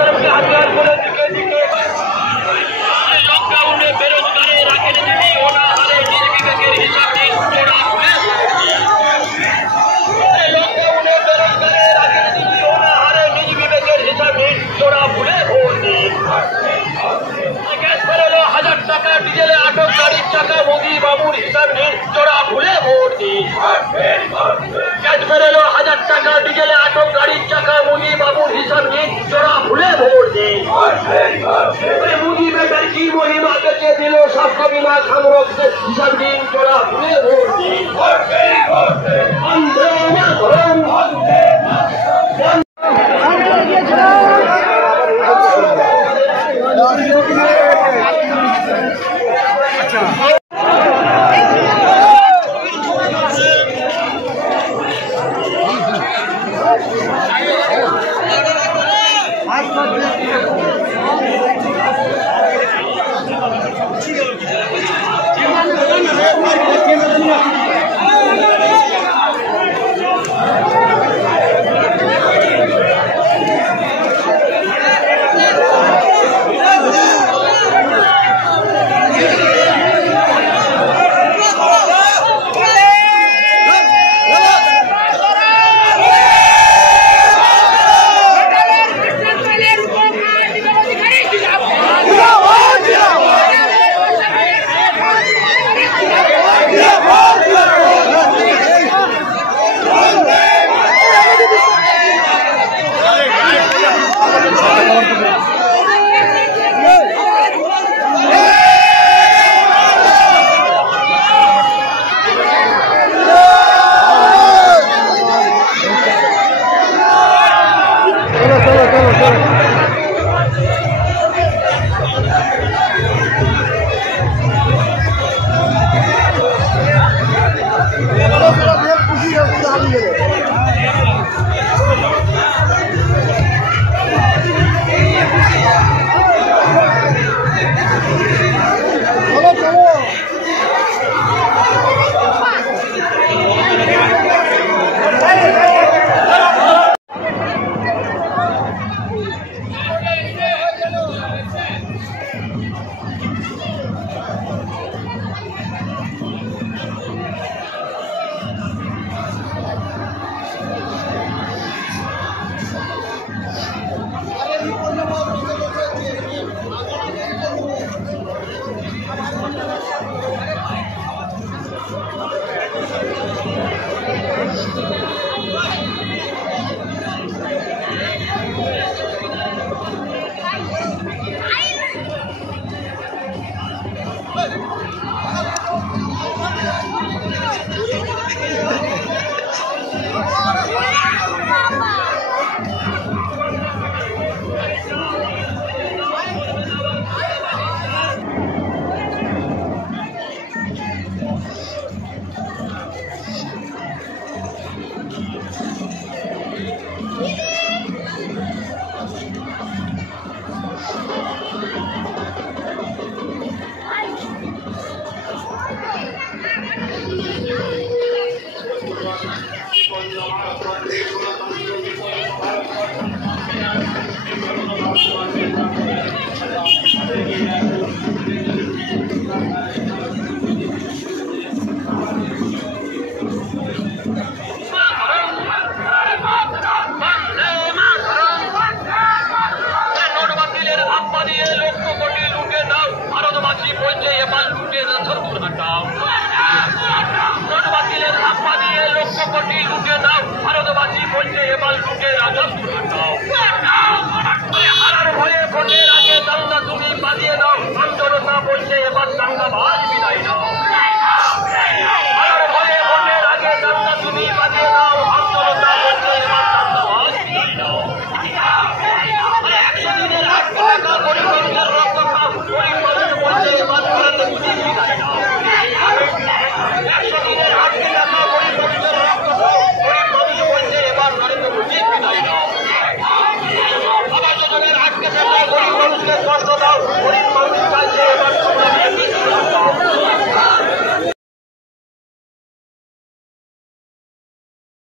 तरफ से हथियार बोले दिखे दिखे लॉकडाउन में बेरोजगारी राखेले दिली होना हारे जीडीपी के हिसाब से जोड़ा हुए लॉकडाउन में बेरोजगारी राखेले दिली होना हारे जीडीपी के हिसाब से जोड़ा हुए होती गैस भरेलो 1000 টাকা ডিজেলে আটক গাড়ির চাকা মোদি বাবুর হিসাব নিয়ে জোড়া ভুলে ভোট দিন গ্যাস ভরেলো 1000 টাকা ডিজেলে আটক গাড়ির চাকা মোদি বাবুর হিসাব নিয়ে জোড়া ভুলে ভোট দিন মোদি বেটার কি মহিমা কেটে দিল স্বাস্থ্য বিমা খামরক হিসাব দিন জোড়া ভুলে ভোট দিন